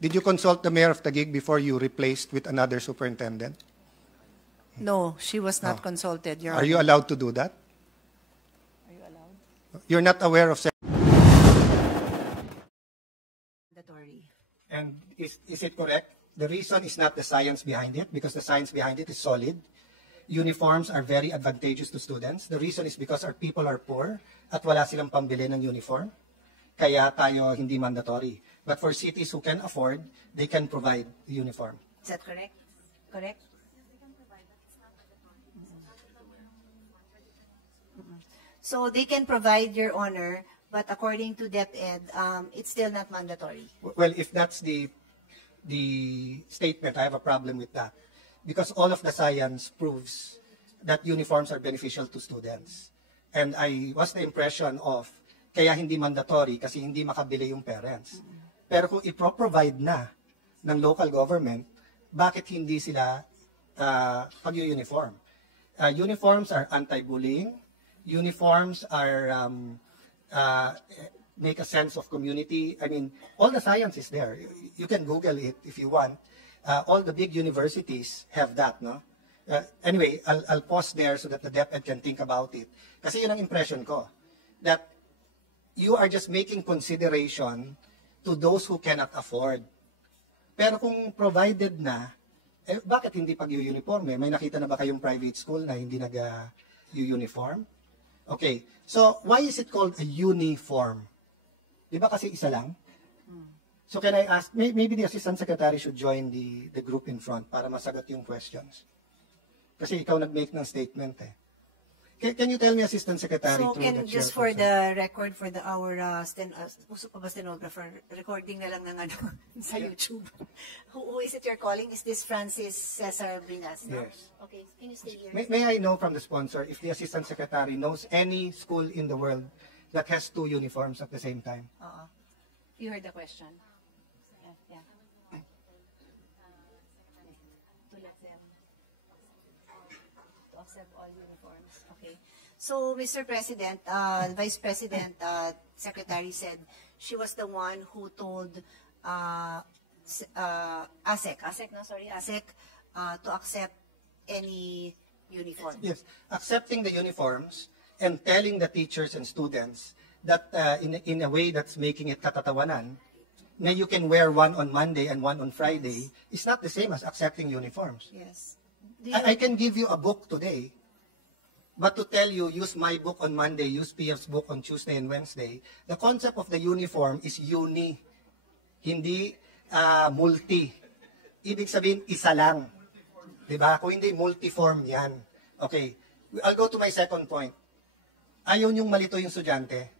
Did you consult the mayor of Taguig before you replaced with another superintendent? No, she was not consulted, Your Honor. Are you allowed to do that? Are you allowed? You're not aware of... Mandatory. And is it correct? The reason is not the science behind it, because the science behind it is solid. Uniforms are very advantageous to students. The reason is because our people are poor at wala silang pambili ng uniform. Kaya tayo hindi mandatory. But for cities who can afford, they can provide the uniform. Is that correct? Correct? So they can provide, Your Honor, but according to DepEd, it's still not mandatory. Well, if that's the statement, I have a problem with that. Because all of the science proves that uniforms are beneficial to students. And I was the impression of, kaya hindi mandatory kasi hindi makabili yung parents. Pero kung ipro-provide na ng local government, bakit hindi sila pag-uniform? Uniforms are anti-bullying. Uniforms are make a sense of community. I mean, all the science is there. You can Google it if you want. All the big universities have that, no? Anyway, I'll pause there so that the DepEd can think about it. Kasi yun ang impression ko, that you are just making consideration to those who cannot afford. Pero kung provided na, bakit hindi pag-uniform? May nakita na ba kayong private school na hindi nag-uniform? Okay, so why is it called a uniform? Di ba kasi isa lang? So can I ask, maybe the Assistant Secretary should join the group in front para masagot yung questions. Kasi ikaw nag-make ng statement eh. Can you tell me, Assistant Secretary? So can just for the record, for our puso pa ba stenographer, recording na lang ng ano sa YouTube. Who is it you're calling? Is this Francis Cesar Bringas? No? Yes. Okay, can you stay here? May I know from the sponsor if the Assistant Secretary knows any school in the world that has 2 uniforms at the same time? You heard the question. Yeah. To let them to accept all uniforms. Okay. So, Mr. President, Vice President Secretary said she was the one who told ASEC to accept any uniform. Yes, accepting the uniforms and telling the teachers and students that in a way that's making it katatawanan, na you can wear one on Monday and one on Friday, is not the same as accepting uniforms. Yes. I can give you a book today, but to tell you, use my book on Monday, use PF's book on Tuesday and Wednesday, the concept of the uniform is uni, hindi multi. Ibig sabihin, isa lang. Diba? Kung hindi, multiform yan. Okay. I'll go to my second point. Ayaw niyong malito yung estudyante.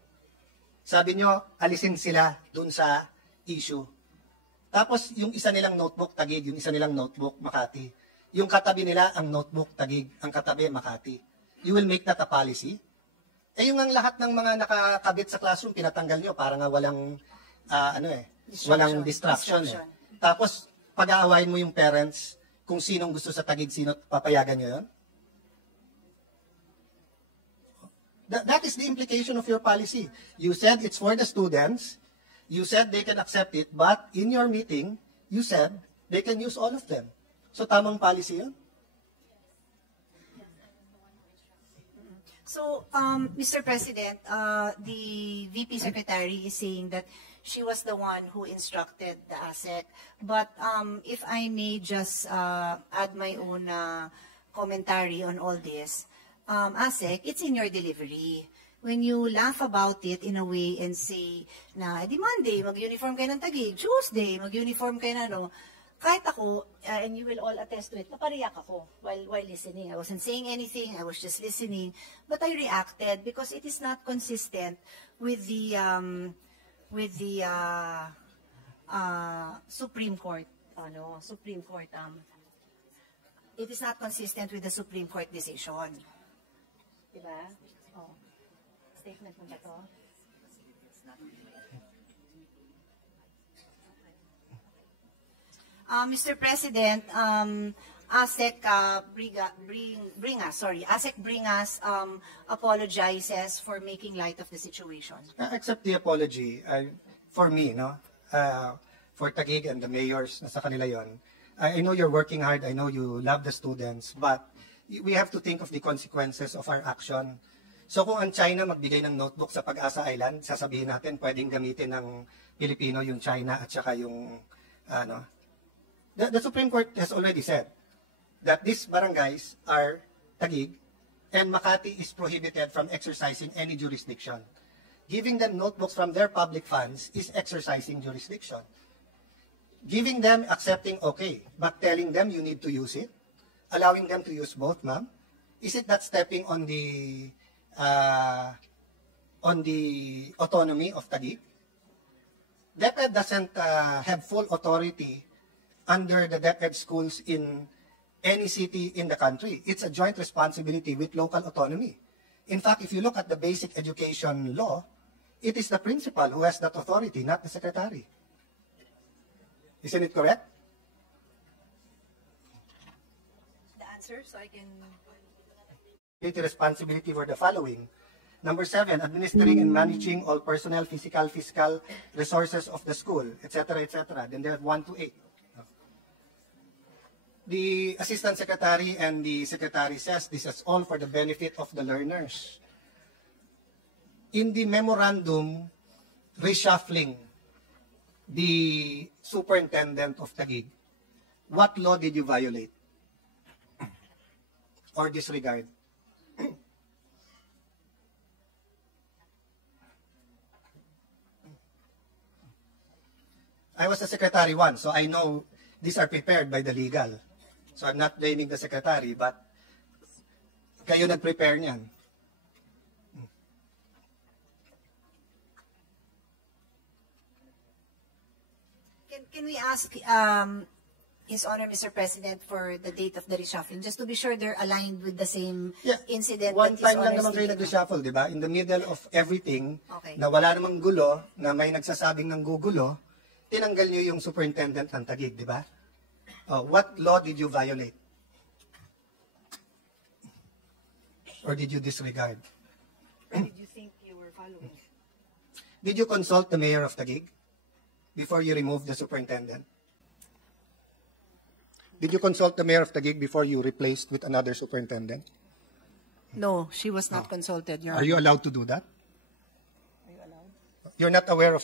Sabi niyo, alisin sila dun sa issue. Tapos, yung isa nilang notebook, Taguig. Yung isa nilang notebook, Makati. Yung katabi nila, ang notebook, Taguig. Ang katabi, Makati. You will make that a policy? Yung ang lahat ng mga nakakabit sa classroom, pinatanggal niyo para nga walang, walang distraction. Tapos, pag-aawain mo yung parents, kung sinong gusto sa Taguig, sino papayagan niyo yun? That is the implication of your policy. You said it's for the students. You said they can accept it. But in your meeting, you said they can use all of them. So tamang policy yun? So, Mr. President, the VP Secretary is saying that she was the one who instructed the ASEC. But if I may just add my own commentary on all this, ASEC, it's in your delivery. When you laugh about it in a way and say na, di Monday, mag-uniform kayo ng Taguig, Tuesday, mag-uniform kayo na, no, kahit ako, and you will all attest to it, napariyak ako while listening. I wasn't saying anything, I was just listening, but I reacted because it is not consistent with the Supreme Court, it is not consistent with the Supreme Court decision. Diba? Oh. Statement mo ba to? Mr. President, ASEC Bringas apologizes for making light of the situation. Accept the apology. For me, no, for Taguig and the mayors na sa kanila yon. I know you're working hard, I know you love the students, but we have to think of the consequences of our action. So kung ang China magbigay ng notebook sa Pag-asa Island, sasabihin natin pwedeng gamitin ng Pilipino yung China at saka yung the Supreme Court has already said that these barangays are Taguig and Makati is prohibited from exercising any jurisdiction. Giving them notebooks from their public funds is exercising jurisdiction. Giving them, accepting, okay, but telling them you need to use it, allowing them to use both, ma'am, is it not stepping on the autonomy of Taguig? DepEd doesn't have full authority under the DepEd schools in any city in the country. It's a joint responsibility with local autonomy. In fact, if you look at the basic education law, it is the principal who has that authority, not the secretary. Isn't it correct? The answer, so I can... Responsibility for the following. Number 7, administering and managing all personnel, fiscal resources of the school, etc., etc. Then they have 1 to 8. The assistant secretary and the secretary says this is all for the benefit of the learners. In the memorandum reshuffling the superintendent of Taguig, what law did you violate or disregard? I was a secretary once, so I know these are prepared by the legal. So I'm not blaming the secretary, but kayo nag-prepare niyan. Can we ask His Honor, Mr. President, for the date of the reshuffling, just to be sure they're aligned with the same incident? One that time His lang Honor naman kayo stated? nag-reshuffle, di ba? In the middle of everything, Okay. na wala namang gulo, na may nagsasabing ng gugulo, tinanggal niyo yung superintendent ng Taguig, di ba? What law did you violate? Or did you disregard? Did you think you were following? Did you consult the mayor of Taguig before you removed the superintendent? Did you consult the mayor of Taguig before you replaced with another superintendent? No, she was not consulted, Your Honor. Are you allowed to do that? Are you allowed? You're not aware of